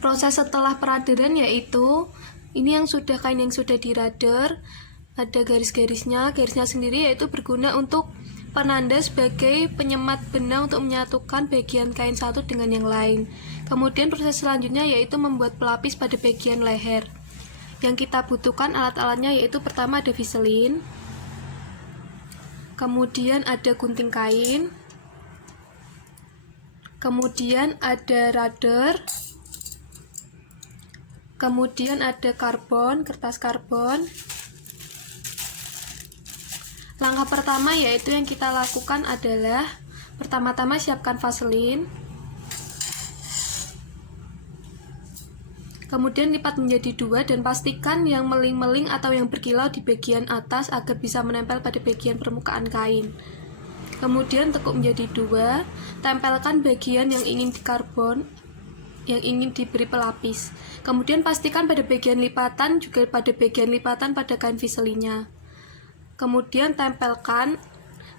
Proses setelah peraderan yaitu ini kain yang sudah dirader, ada garisnya sendiri yaitu berguna untuk penanda sebagai penyemat benang untuk menyatukan bagian kain satu dengan yang lain. Kemudian proses selanjutnya yaitu membuat pelapis pada bagian leher. Yang kita butuhkan alat-alatnya yaitu pertama ada viselin, kemudian ada gunting kain, kemudian ada rader, kemudian ada kertas karbon. Langkah pertama yaitu yang kita lakukan adalah pertama-tama siapkan vaselin, kemudian lipat menjadi 2 dan pastikan yang meling-meling atau yang berkilau di bagian atas agar bisa menempel pada bagian permukaan kain. Kemudian tekuk menjadi 2, tempelkan bagian yang ingin dikarbon, yang ingin diberi pelapis. Kemudian pastikan pada bagian lipatan juga pada bagian lipatan pada kain viselinnya. Kemudian tempelkan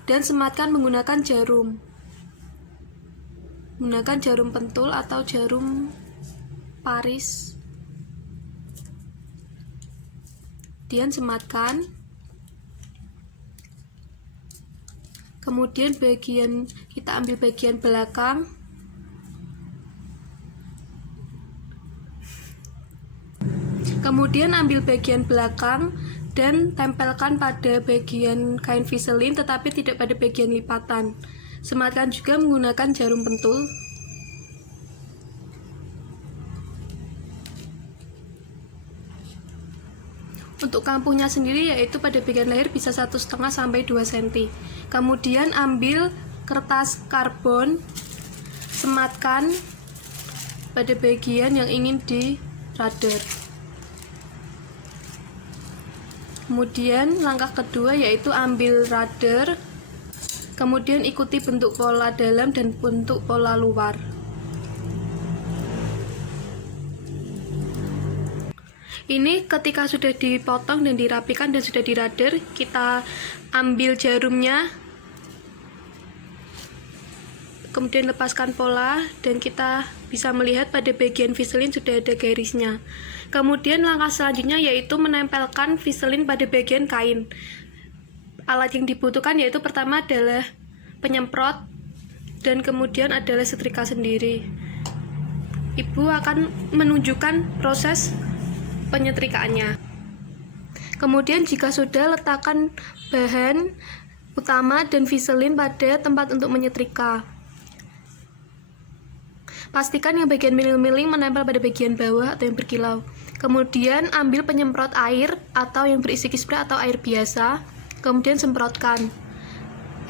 dan sematkan menggunakan jarum. Menggunakan jarum pentul atau jarum paris. Kemudian sematkan. Kemudian kita ambil bagian belakang. Kemudian ambil bagian belakang dan tempelkan pada bagian kain viselin tetapi tidak pada bagian lipatan. Sematkan juga menggunakan jarum pentul. Untuk kampuhnya sendiri yaitu pada bagian leher bisa 1,5 sampai 2 cm. Kemudian ambil kertas karbon, sematkan pada bagian yang ingin dirader. Kemudian langkah kedua yaitu ambil rader, kemudian ikuti bentuk pola dalam dan bentuk pola luar. Ini ketika sudah dipotong dan dirapikan dan sudah dirader, kita ambil jarumnya, kemudian lepaskan pola dan kita bisa melihat pada bagian viselin sudah ada garisnya. Kemudian langkah selanjutnya yaitu menempelkan viselin pada bagian kain. Alat yang dibutuhkan yaitu pertama adalah penyemprot dan kemudian adalah setrika sendiri. Ibu akan menunjukkan proses penyetrikaannya. Kemudian jika sudah, letakkan bahan utama dan viselin pada tempat untuk menyetrika. Pastikan yang bagian miling-miling menempel pada bagian bawah atau yang berkilau. Kemudian ambil penyemprot air atau yang berisi spray atau air biasa. Kemudian semprotkan.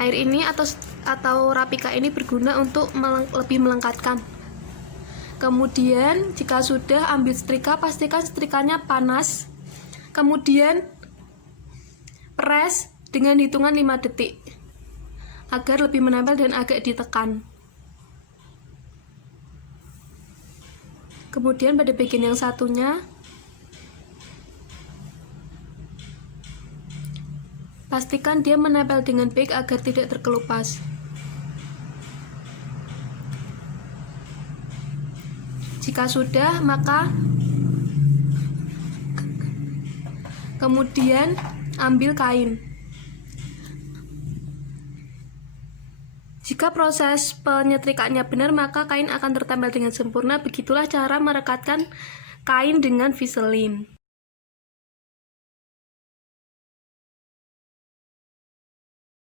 Air ini atau rapika ini berguna untuk lebih melengkapkan. Kemudian jika sudah, ambil setrika, pastikan setrikanya panas. Kemudian press dengan hitungan 5 detik agar lebih menempel dan agak ditekan. Kemudian pada bagian yang satunya pastikan dia menempel dengan baik agar tidak terkelupas. Jika sudah, maka kemudian ambil kain. Jika proses penyetrikaannya benar, maka kain akan tertempel dengan sempurna. Begitulah cara merekatkan kain dengan viselin.